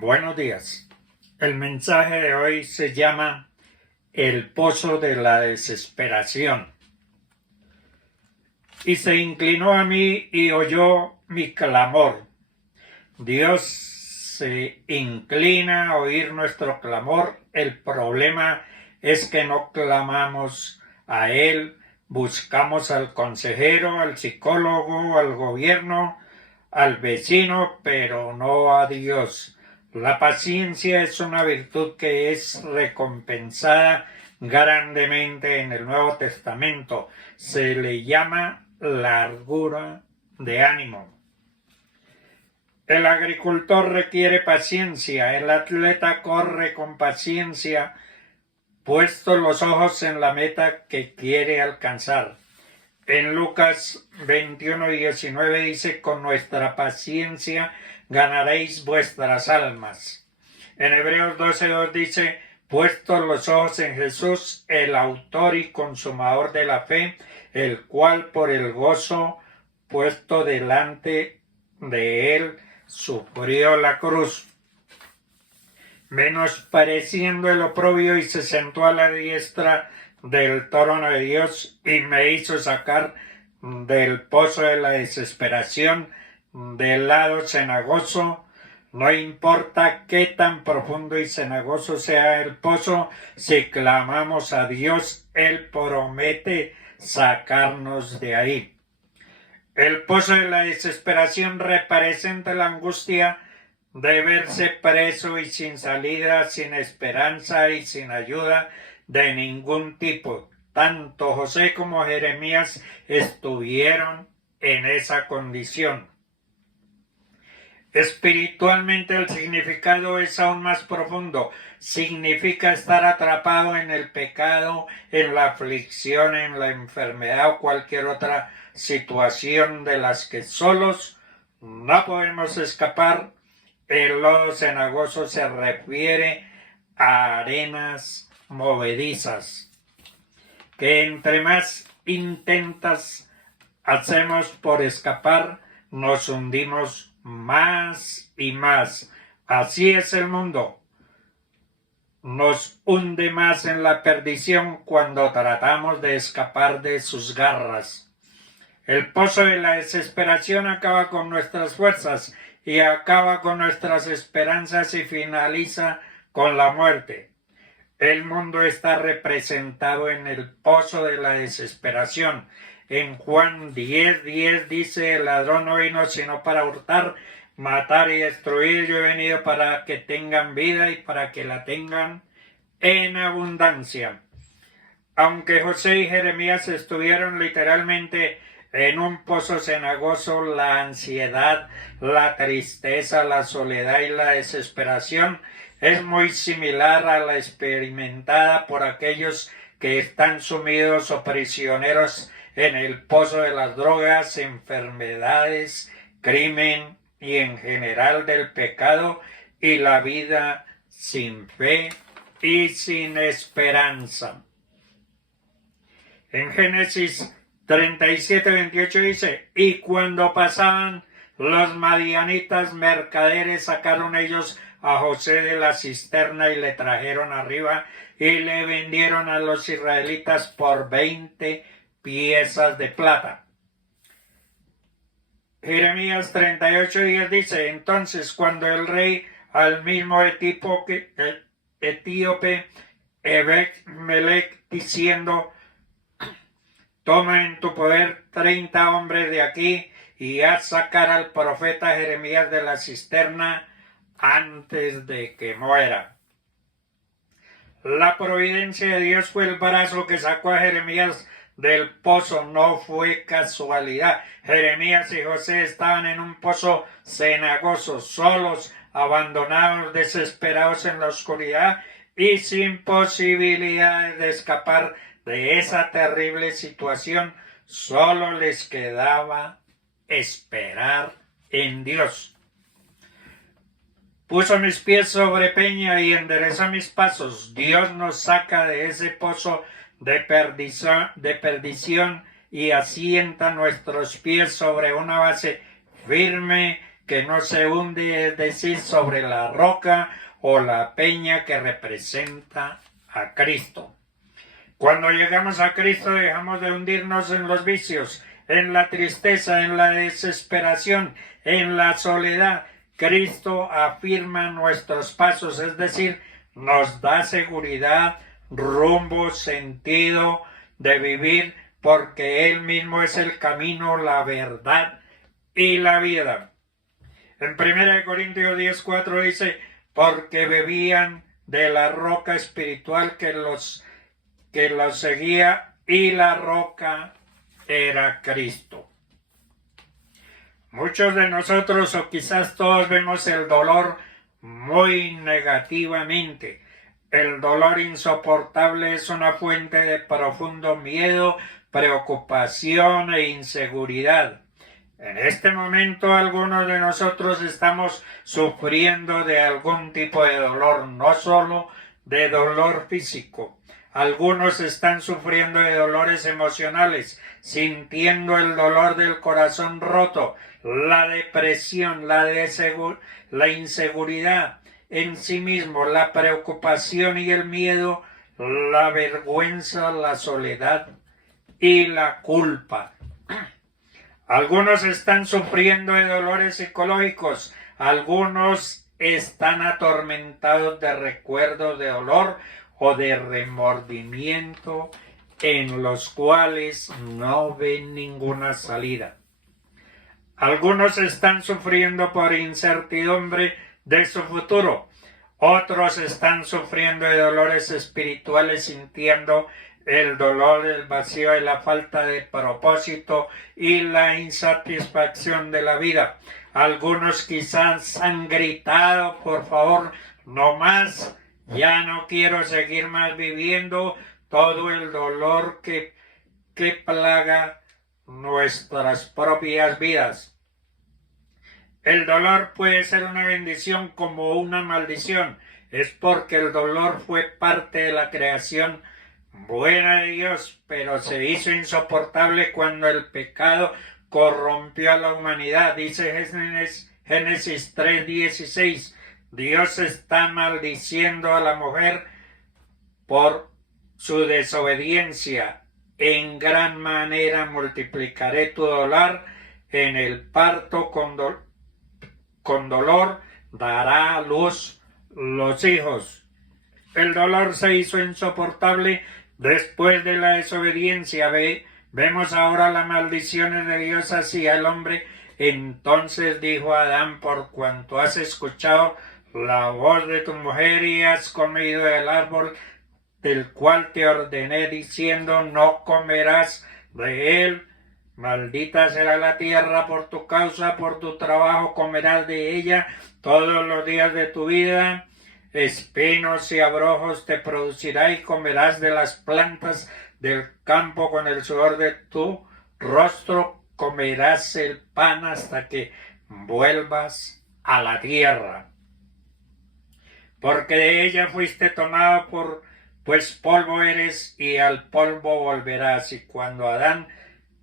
Buenos días. El mensaje de hoy se llama El pozo de la desesperación. Y se inclinó a mí y oyó mi clamor. Dios se inclina a oír nuestro clamor. El problema es que no clamamos a Él, buscamos al consejero, al psicólogo, al gobierno, al vecino, pero no a Dios. La paciencia es una virtud que es recompensada grandemente en el Nuevo Testamento. Se le llama largura de ánimo. El agricultor requiere paciencia, el atleta corre con paciencia, puestos los ojos en la meta que quiere alcanzar. En Lucas 21:19 dice: con nuestra paciencia ganaréis vuestras almas. En Hebreos 12:2 dice: puestos los ojos en Jesús, el autor y consumador de la fe, el cual por el gozo puesto delante de él sufrió la cruz, menospreciando el oprobio, y se sentó a la diestra del trono de Dios, y me hizo sacar del pozo de la desesperación, del lado cenagoso. No importa qué tan profundo y cenagoso sea el pozo, si clamamos a Dios, Él promete sacarnos de ahí. El pozo de la desesperación representa la angustia de verse preso y sin salida, sin esperanza y sin ayuda de ningún tipo. Tanto José como Jeremías estuvieron en esa condición. Espiritualmente el significado es aún más profundo. Significa estar atrapado en el pecado, en la aflicción, en la enfermedad o cualquier otra situación de las que solos no podemos escapar. El lodo cenagoso se refiere a arenas movedizas, que entre más intentas hacemos por escapar, nos hundimos más y más. Así es el mundo. Nos hunde más en la perdición cuando tratamos de escapar de sus garras. El pozo de la desesperación acaba con nuestras fuerzas y acaba con nuestras esperanzas y finaliza con la muerte. El mundo está representado en el pozo de la desesperación. En Juan 10:10 dice: el ladrón no vino sino para hurtar, matar y destruir. Yo he venido para que tengan vida y para que la tengan en abundancia. Aunque José y Jeremías estuvieron literalmente en un pozo cenagoso, la ansiedad, la tristeza, la soledad y la desesperación es muy similar a la experimentada por aquellos que están sumidos o prisioneros en el pozo de las drogas, enfermedades, crimen y en general del pecado y la vida sin fe y sin esperanza. En Génesis 37:28 dice: y cuando pasaban los madianitas mercaderes, sacaron ellos a José de la cisterna y le trajeron arriba y le vendieron a los israelitas por 20 piezas de plata. Jeremías 38:10 dice: entonces cuando el rey al mismo etíope Ebed-melech, diciendo: toma en tu poder 30 hombres de aquí y haz sacar al profeta Jeremías de la cisterna antes de que muera. La providencia de Dios fue el brazo que sacó a Jeremías del pozo, no fue casualidad. Jeremías y José estaban en un pozo cenagoso, solos, abandonados, desesperados en la oscuridad y sin posibilidades de escapar de esa terrible situación. Solo les quedaba esperar en Dios. Puso mis pies sobre peña y enderezó mis pasos. Dios nos saca de ese pozo de perdición y asienta nuestros pies sobre una base firme que no se hunde, es decir, sobre la roca o la peña que representa a Cristo. Cuando llegamos a Cristo dejamos de hundirnos en los vicios, en la tristeza, en la desesperación, en la soledad. Cristo afirma nuestros pasos, es decir, nos da seguridad, rumbo, sentido de vivir, porque Él mismo es el camino, la verdad y la vida. En 1 Corintios 10:4 dice, porque bebían de la roca espiritual que los seguía, y la roca era Cristo. Muchos de nosotros, o quizás todos, vemos el dolor muy negativamente. El dolor insoportable es una fuente de profundo miedo, preocupación e inseguridad. En este momento algunos de nosotros estamos sufriendo de algún tipo de dolor, no solo de dolor físico. Algunos están sufriendo de dolores emocionales, sintiendo el dolor del corazón roto, la depresión, la inseguridad en sí mismo, la preocupación y el miedo, la vergüenza, la soledad y la culpa. Algunos están sufriendo de dolores psicológicos, algunos están atormentados de recuerdos de dolor o de remordimiento en los cuales no ven ninguna salida. Algunos están sufriendo por incertidumbre de su futuro. Otros están sufriendo de dolores espirituales, sintiendo el dolor, el vacío y la falta de propósito y la insatisfacción de la vida. Algunos quizás han gritado, por favor, no más, ya no quiero seguir más viviendo todo el dolor que plaga nuestras propias vidas. El dolor puede ser una bendición como una maldición. Es porque el dolor fue parte de la creación buena de Dios, pero se hizo insoportable cuando el pecado corrompió a la humanidad. Dice Génesis 3:16, Dios está maldiciendo a la mujer por su desobediencia. En gran manera multiplicaré tu dolor, en el parto con dolor dará a luz los hijos. El dolor se hizo insoportable después de la desobediencia. Vemos ahora las maldiciones de Dios hacia el hombre. Entonces dijo Adán, por cuanto has escuchado la voz de tu mujer y has comido del árbol del cual te ordené, diciendo, no comerás de él, maldita será la tierra por tu causa, por tu trabajo comerás de ella todos los días de tu vida. Espinos y abrojos te producirá y comerás de las plantas del campo, con el sudor de tu rostro comerás el pan hasta que vuelvas a la tierra. Porque de ella fuiste tomado pues polvo eres y al polvo volverás. Y cuando Adán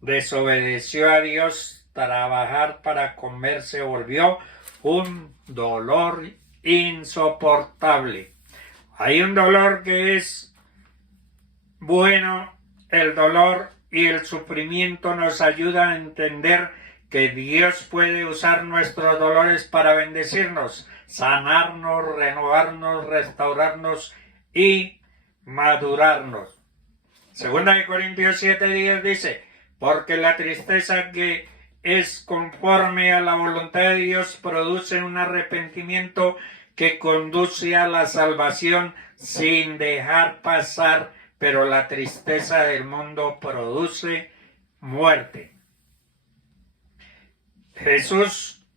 desobedeció a Dios, trabajar para comer se volvió un dolor insoportable. Hay un dolor que es bueno. El dolor y el sufrimiento nos ayudan a entender que Dios puede usar nuestros dolores para bendecirnos, sanarnos, renovarnos, restaurarnos y madurarnos. Segunda de Corintios 7:10 dice, porque la tristeza que es conforme a la voluntad de Dios produce un arrepentimiento que conduce a la salvación sin dejar pasar, pero la tristeza del mundo produce muerte. Jesús,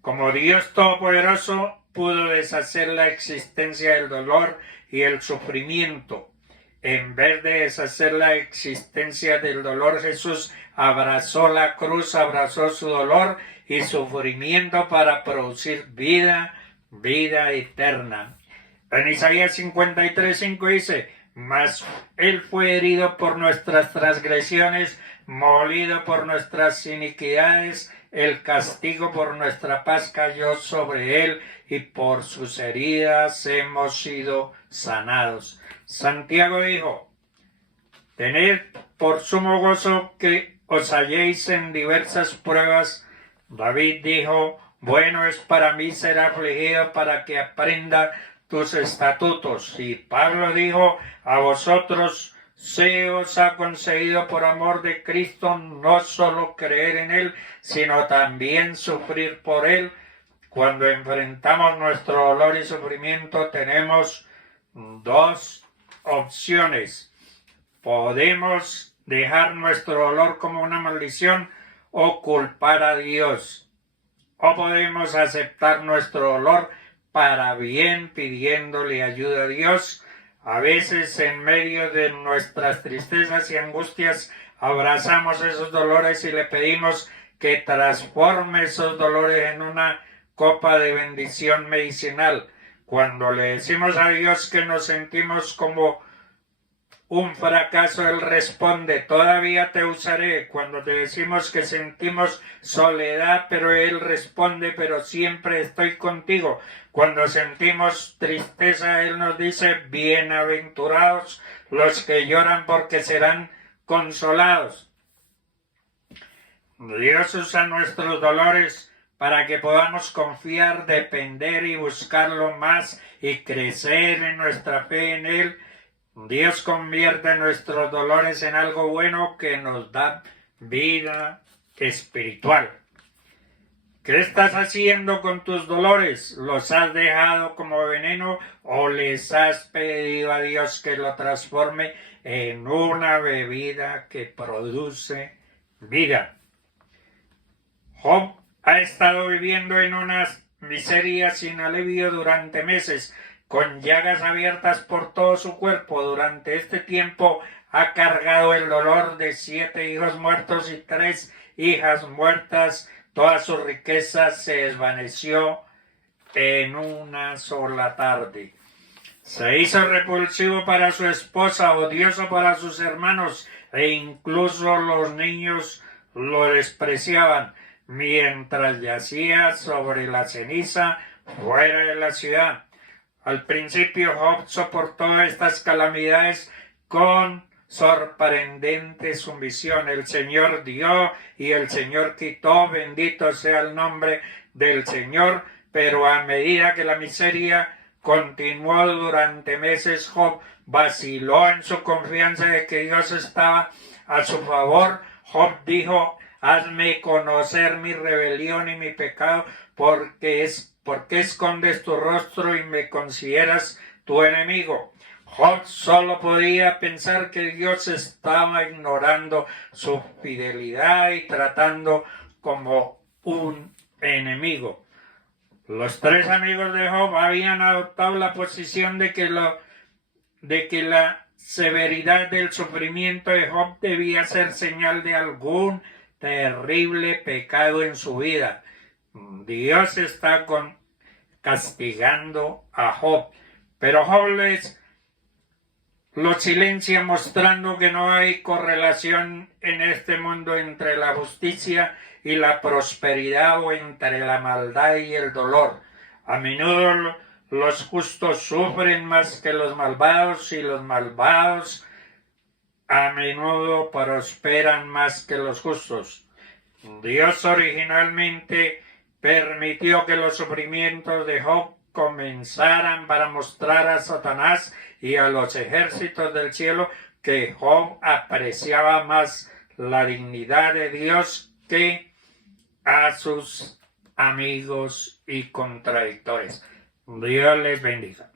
como Dios Todopoderoso, pudo deshacer la existencia del dolor y el sufrimiento. En vez de deshacer la existencia del dolor, Jesús abrazó la cruz, abrazó su dolor y sufrimiento para producir vida eterna. En Isaías 53:5 dice, mas él fue herido por nuestras transgresiones, molido por nuestras iniquidades, el castigo por nuestra paz cayó sobre él, y por sus heridas hemos sido sanados. Santiago dijo: tened por sumo gozo que os halléis en diversas pruebas. David dijo: bueno es para mí ser afligido para que aprenda tus estatutos. Y Pablo dijo: a vosotros se os ha concedido por amor de Cristo no solo creer en Él, sino también sufrir por Él. Cuando enfrentamos nuestro dolor y sufrimiento tenemos dos opciones. Podemos dejar nuestro dolor como una maldición o culpar a Dios. O podemos aceptar nuestro dolor para bien pidiéndole ayuda a Dios. A veces en medio de nuestras tristezas y angustias abrazamos esos dolores y le pedimos que transforme esos dolores en una copa de bendición medicinal. Cuando le decimos a Dios que nos sentimos como un fracaso, Él responde: todavía te usaré. Cuando te decimos que sentimos soledad, pero Él responde: pero siempre estoy contigo. Cuando sentimos tristeza, Él nos dice: bienaventurados los que lloran porque serán consolados. Dios usa nuestros dolores para que podamos confiar, depender y buscarlo más y crecer en nuestra fe en Él. Dios convierte nuestros dolores en algo bueno que nos da vida espiritual. ¿Qué estás haciendo con tus dolores? ¿Los has dejado como veneno o les has pedido a Dios que lo transforme en una bebida que produce vida? Job ha estado viviendo en una miseria sin alivio durante meses, con llagas abiertas por todo su cuerpo. Durante este tiempo ha cargado el dolor de 7 hijos muertos y 3 hijas muertas. Toda su riqueza se desvaneció en una sola tarde. Se hizo repulsivo para su esposa, odioso para sus hermanos, e incluso los niños lo despreciaban, mientras yacía sobre la ceniza fuera de la ciudad. Al principio Job soportó estas calamidades con sorprendente sumisión. El Señor dio y el Señor quitó, bendito sea el nombre del Señor. Pero a medida que la miseria continuó durante meses, Job vaciló en su confianza de que Dios estaba a su favor. Job dijo: hazme conocer mi rebelión y mi pecado, porque escondes tu rostro y me consideras tu enemigo. Job solo podía pensar que Dios estaba ignorando su fidelidad y tratando como un enemigo. Los 3 amigos de Job habían adoptado la posición de que la severidad del sufrimiento de Job debía ser señal de algún terrible pecado en su vida. Dios está castigando a Job, pero Job lo silencia, mostrando que no hay correlación en este mundo entre la justicia y la prosperidad, o entre la maldad y el dolor. A menudo los justos sufren más que los malvados, y los malvados a menudo prosperan más que los justos. Dios originalmente permitió que los sufrimientos de Job comenzaran para mostrar a Satanás y a los ejércitos del cielo que Job apreciaba más la dignidad de Dios que a sus amigos y contradictores. Dios les bendiga.